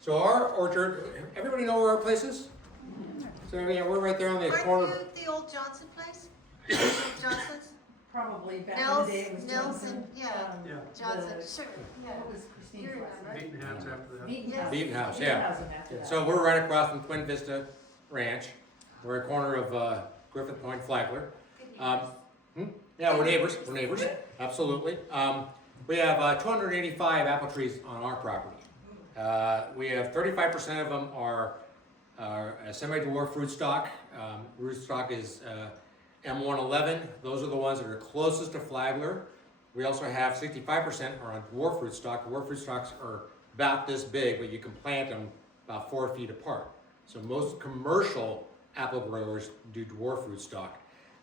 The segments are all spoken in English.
So our orchard, everybody know where our place is? So yeah, we're right there on the corner. Aren't you the old Johnson place? Johnson's? Probably back Nels, in the day it was Nelson, Johnson. yeah, Yeah. Johnson, the- sure, yeah. What was Christine's You last remember. name? Beaten hands after that. Beaton Yes. House. Beaton House, Beaton yeah. House after that. So we're right across from Twin Vista Ranch. We're at the corner of Griffith Point, Flagler. Yeah, we're neighbors. We're neighbors. Absolutely. We have 285 apple trees on our property. We have 35% of them are a semi-dwarf rootstock. Rootstock is M111. Those are the ones that are closest to Flagler. We also have 65% are on dwarf rootstock. Dwarf rootstocks are about this big, but you can plant them about 4 feet apart. So most commercial apple growers do dwarf rootstock.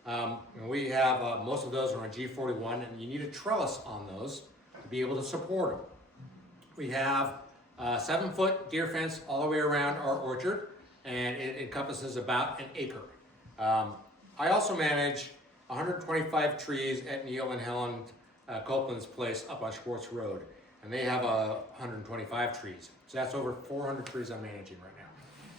And we have most of those are on G41, and you need a trellis on those to be able to support them. We have 7-foot deer fence all the way around our orchard, and it encompasses about an acre. I also manage 125 trees at Neil and Helen Copeland's place up on Schwartz Road, and they have 125 trees. So that's over 400 trees I'm managing right now.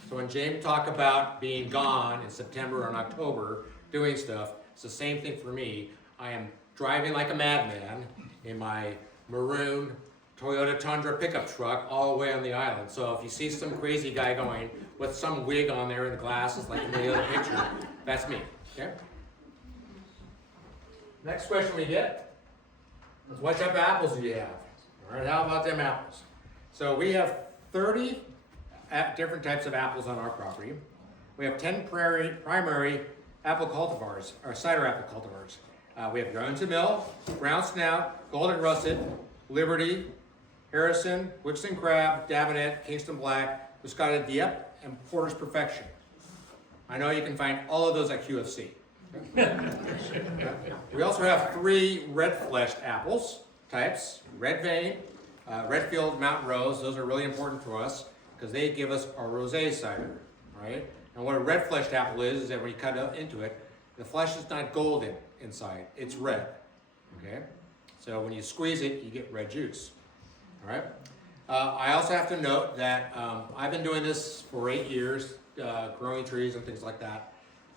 So when James talked about being gone in September and October doing stuff, it's the same thing for me. I am driving like a madman in my maroon Toyota Tundra pickup truck all the way on the island. So if you see some crazy guy going with some wig on there and glasses like in the other picture, that's me, okay? Next question we get is what type of apples do you have? All right, how about them apples? So we have 30 different types of apples on our property. We have 10 primary apple cultivars, or cider apple cultivars. We have Jones and Mill, Brown Snout, Golden Russet, Liberty, Harrison, Wixon Crab, Davenant, Kingston Black, Moscato Dieppe, and Porter's Perfection. I know you can find all of those at QFC. We also have 3 red-fleshed apples types, Red Vein, Redfield Mountain Rose. Those are really important to us because they give us our rosé cider, right? And what a red-fleshed apple is that when you cut into it, the flesh is not golden inside, it's red, okay? So when you squeeze it, you get red juice, all right? I also have to note that I've been doing this for 8 years, growing trees and things like that.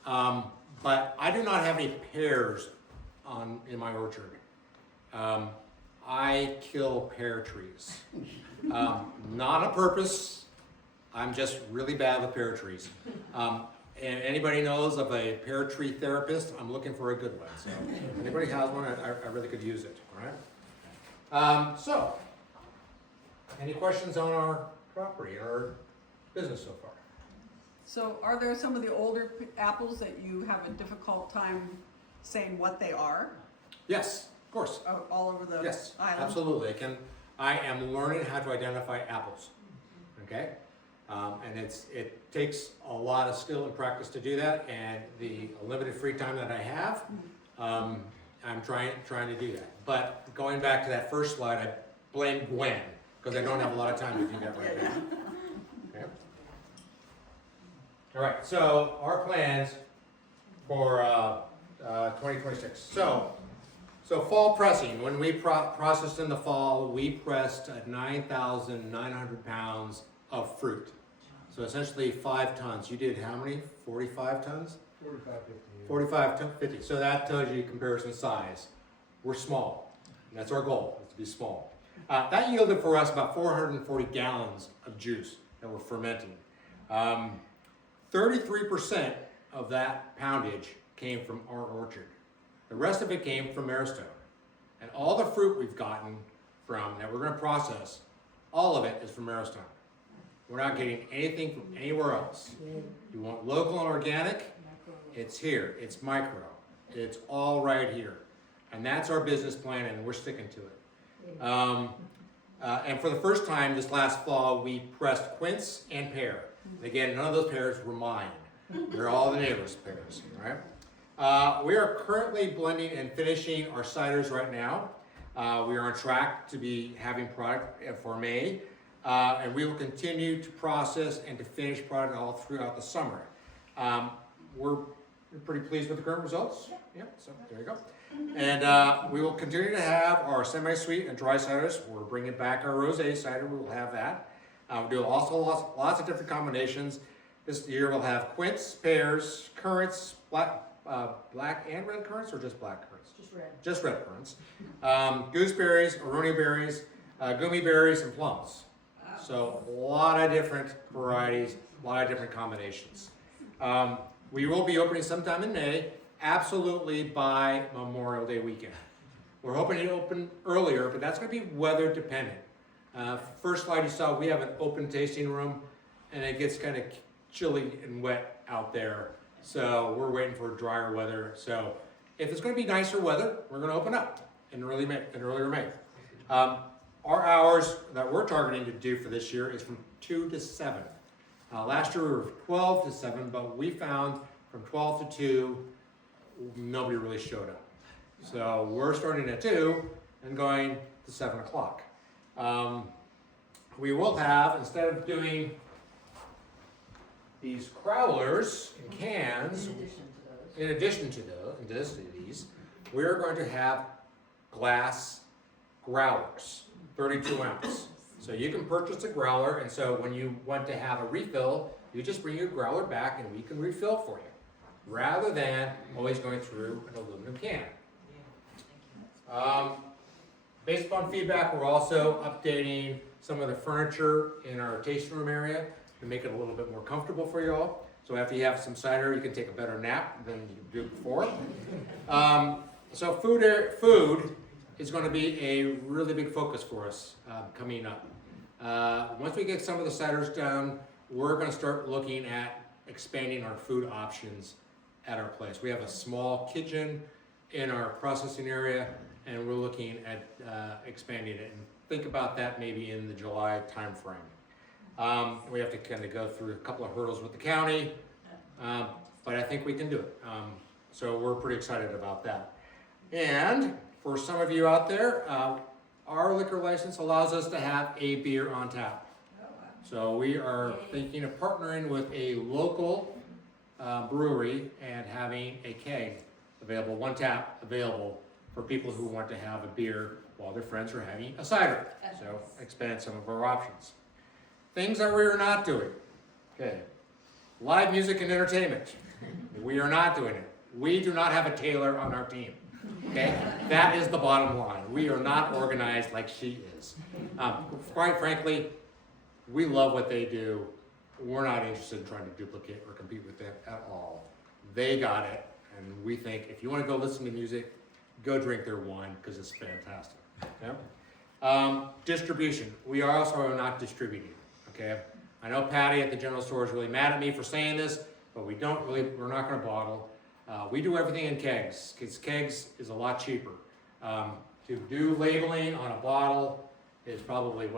But I do not have any pears in my orchard. I kill pear trees. Not on purpose, I'm just really bad with pear trees. And anybody knows of a pear tree therapist, I'm looking for a good one. So if anybody has one, I really could use it, all right? So, any questions on our property, our business so far? So are there some of the older apples that you have a difficult time saying what they are Yes, of course. all over the Yes, island? absolutely. I am learning how to identify apples, okay? And it takes a lot of skill and practice to do that, and the limited free time that I have, I'm trying to do that. But going back to that first slide, I blame Gwen, because I don't have a lot of time to do that right now. Okay? All right, so our plans for 2026. So fall pressing, when we processed in the fall, we pressed 9,900 pounds of fruit. So essentially 5 tons. You did how many? 45 tons? 45, 50. 45 to 50. So that tells you comparison size. We're small. And that's our goal, is to be small. That yielded for us about 440 gallons of juice that we're fermenting. 33% of that poundage came from our orchard. The rest of it came from Maristone. And all the fruit we've gotten from that we're going to process, all of it is from Maristone. We're not getting anything from anywhere else. You want local and organic? It's here. It's micro. It's all right here. And that's our business plan, and we're sticking to it. And for the first time this last fall, we pressed quince and pear. And again, none of those pears were mine. They're all the neighbors' pears, all right? We are currently blending and finishing our ciders right now. We are on track to be having product for May. And we will continue to process and to finish product all throughout the summer. We're pretty pleased with the current results. Yeah, so there you go. And we will continue to have our semi-sweet and dry ciders. We're bringing back our rosé cider. We will have that. We'll do also lots of different combinations. This year we'll have quince, pears, currants, black and red currants, or just black currants? Just red. Just red currants. Gooseberries, aronia berries, gummy berries, and plums. So a lot of different varieties, a lot of different combinations. We will be opening sometime in May, absolutely by Memorial Day weekend. We're hoping to open earlier, but that's going to be weather dependent. First slide you saw, we have an open tasting room, and it gets kind of chilly and wet out there. So we're waiting for drier weather. So if it's going to be nicer weather, we're going to open up in earlier May. Our hours that we're targeting to do for this year is from 2 to 7. Last year we were 12 to 7, but we found from 12 to 2, nobody really showed up. So we're starting at 2 and going to 7 o'clock. We will have, instead of doing these crowlers in cans, in addition to these, we're going to have glass growlers, 32 ounce. So you can purchase a growler, and so when you want to have a refill, you just bring your growler back and we can refill for you, rather than always going through an aluminum can. Based upon feedback, we're also updating some of the furniture in our tasting room area to make it a little bit more comfortable for you all. So after you have some cider, you can take a better nap than you did before. So food is going to be a really big focus for us coming up. Once we get some of the ciders done, we're going to start looking at expanding our food options at our place. We have a small kitchen in our processing area, and we're looking at expanding it, and think about that maybe in the July timeframe. We have to kind of go through a couple of hurdles with the county, but I think we can do it. So we're pretty excited about that. And for some of you out there, our liquor license allows us to have a beer on tap. So we are thinking of partnering with a local brewery and having a keg available, one tap available for people who want to have a beer while their friends are having a cider. So expand some of our options. Things that we are not doing. Okay. Live music and entertainment. We are not doing it. We do not have a tailor on our team. Okay? That is the bottom line. We are not organized like she is. Quite frankly, we love what they do. We're not interested in trying to duplicate or compete with them at all. They got it, and we think if you want to go listen to music, go drink their wine because it's fantastic. Okay? Distribution. We are also not distributing. Okay? I know Patty at the general store is really mad at me for saying this, but we're not going to bottle. We do everything in kegs, because kegs is a lot cheaper. To do labeling on a bottle is probably,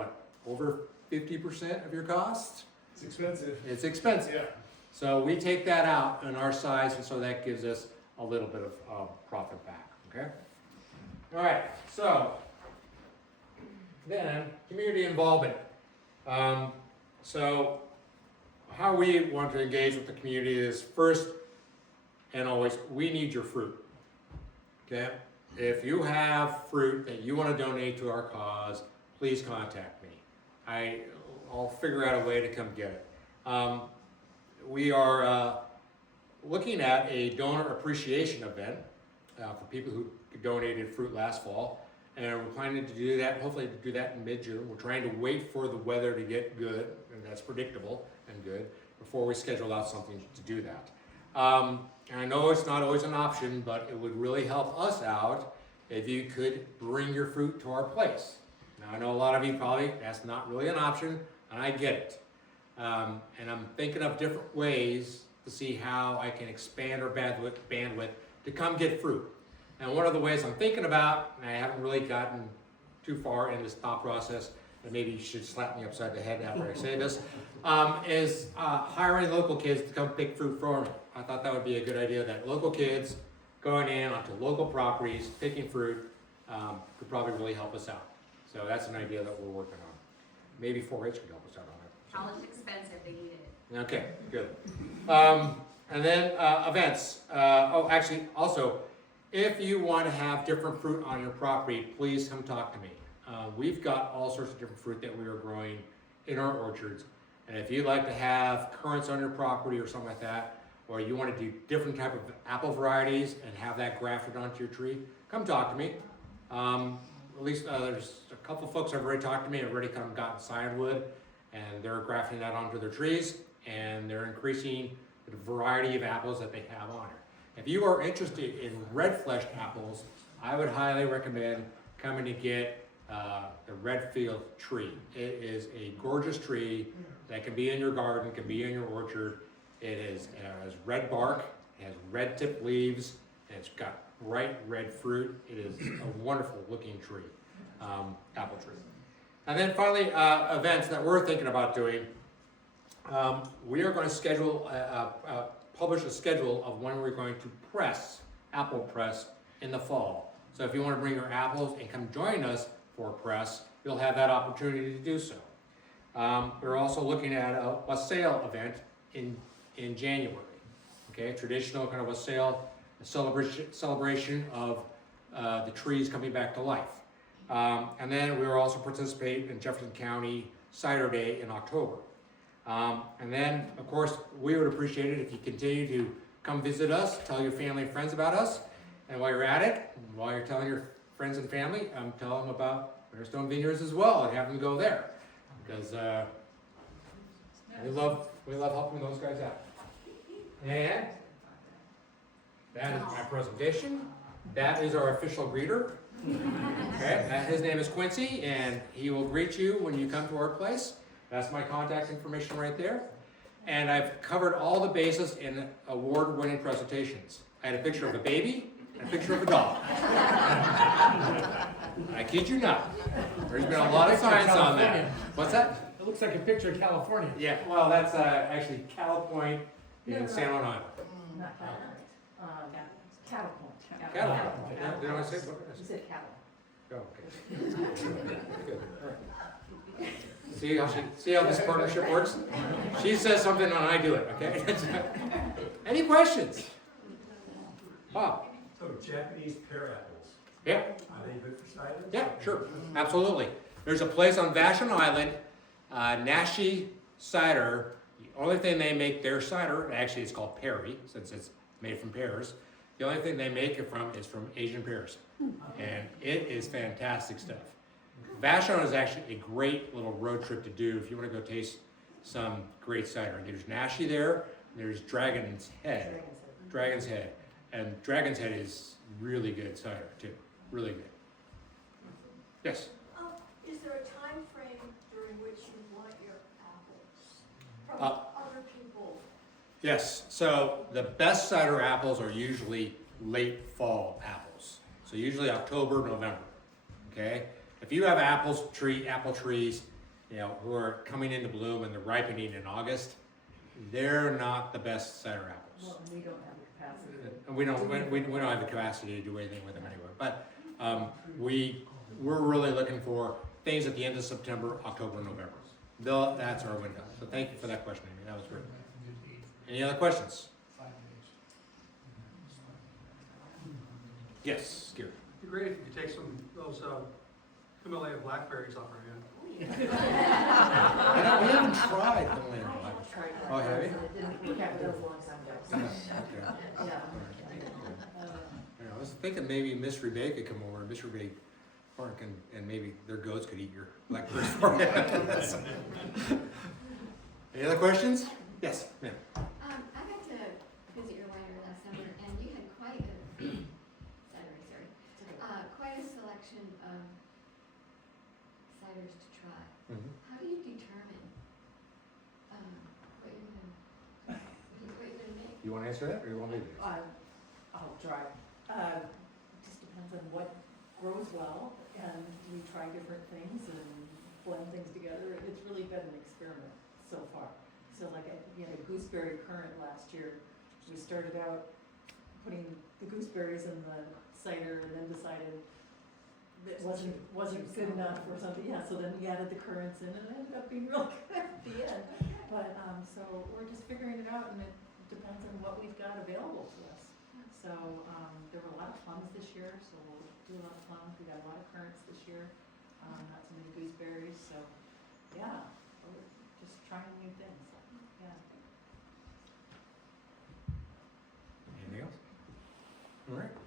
over 50% of your cost? It's expensive. It's expensive. Yeah. So we take that out in our size, and so that gives us a little bit of profit back, okay? All right, so then community involvement. So how we want to engage with the community is first and always, we need your fruit, okay? If you have fruit that you want to donate to our cause, please contact me. I'll figure out a way to come get it. We are looking at a donor appreciation event for people who donated fruit last fall, and we're planning to do that, hopefully to do that in mid-June. We're trying to wait for the weather to get good, and that's predictable and good, before we schedule out something to do that. And I know it's not always an option, but it would really help us out if you could bring your fruit to our place. Now I know a lot of you probably, that's not really an option, and I get it. And I'm thinking of different ways to see how I can expand our bandwidth to come get fruit. And one of the ways I'm thinking about, and I haven't really gotten too far in this thought process, and maybe you should slap me upside the head after I say this, is hiring local kids to come pick fruit for me. I thought that would be a good idea, that local kids going in onto local properties, picking fruit, could probably really help us out. So that's an idea that we're working on. Maybe 4-H could help us out on it. College expensive, they need it. Okay, good. And then events. Actually, also, if you want to have different fruit on your property, please come talk to me. We've got all sorts of different fruit that we are growing in our orchards. And if you'd like to have currants on your property or something like that, or you want to do different type of apple varieties and have that grafted onto your tree, come talk to me. At least there's a couple folks have already talked to me, have already come gotten scienwood, and they're grafting that onto their trees, and they're increasing the variety of apples that they have on it. If you are interested in red fleshed apples, I would highly recommend coming to get the Redfield tree. It is a gorgeous tree that can be in your garden, can be in your orchard. It has red bark, it has red tipped leaves, and it's got bright red fruit. It is a wonderful looking tree, apple tree. And then finally, events that we're thinking about doing. We are going to schedule, publish a schedule of when we're going to press, apple press, in the fall. So if you want to bring your apples and come join us for a press, you'll have that opportunity to do so. We're also looking at a wassail event in January. Okay, traditional kind of wassail, a celebration of the trees coming back to life. And then we will also participate in Jefferson County Cider Day in October. And then, of course, we would appreciate it if you continue to come visit us, tell your family and friends about us, and while you're at it, while you're telling your friends and family, tell them about Stone Vineyards as well, and have them go there, because we love helping those guys out. And that is my presentation. That is our official greeter. Okay, his name is Quincy, and he will greet you when you come to our place. That's my contact information right there. And I've covered all the bases in award-winning presentations. I had a picture of a baby and a picture of a dog. I kid you not. There's been a lot of science on that. What's that? It looks like a picture of California. Yeah, well, that's actually Cal Point in San Juan Island. Not cattle. Cattle point. Cattle Point. Did I say what? You said cattle. Oh, okay. Good. All right. See how this partnership works? She says something and I do it, okay? Any questions? Wow. So Japanese pear apples, Yeah, are they good for cider? yeah, sure, absolutely. There's a place on Vashon Island, Nashi Cider. The only thing they make their cider, actually it's called Perry, since it's made from pears. The only thing they make it from is from Asian pears. And it is fantastic stuff. Vashon is actually a great little road trip to do if you want to go taste some great cider. There's Nashi there, there's Dragon's Head. Dragon's Head. And Dragon's Head is really good cider too, really good. Yes? Is there a time frame during which you want your apples from other people? Yes, so the best cider apples are usually late fall apples. So usually October, November, okay? If you have apple trees, you know, who are coming into bloom and they're ripening in August, they're not the best cider apples. Well, we don't have the capacity. And we don't have the capacity to do anything with them anyway. But we're really looking for things at the end of September, October, November. That's our window. So thank you for that question, Amy. That was great. Any other questions? Yes, Gary. It'd be great if you could take some of those Himalayan blackberries off our hand. We haven't tried Himalayan blackberries. Oh, have you? It didn't work out, that was a long time ago. Okay. Yeah. I was thinking maybe Miss Rebecca could come over, Miss Rebecca Park, and maybe their goats could eat your blackberries for you. Any other questions? Yes, ma'am. I got to visit your winery last summer, and you had quite a selection of ciders to try. Mhm. How do you determine what you're gonna make? You want to answer that, or you want me to? I'll try. Just depends on what grows well, and we try different things and blend things together. It's really been an experiment so far. So like we had a gooseberry currant last year. We started out putting the gooseberries in the cider and then decided that wasn't good enough or something. Yeah, so then we added the currants in and it ended up being real good at the end. But so we're just figuring it out, and it depends on what we've got available to us. So there were a lot of plums this year, so we'll do a lot of plums. We got a lot of currants this year, not so many gooseberries. So yeah, All right.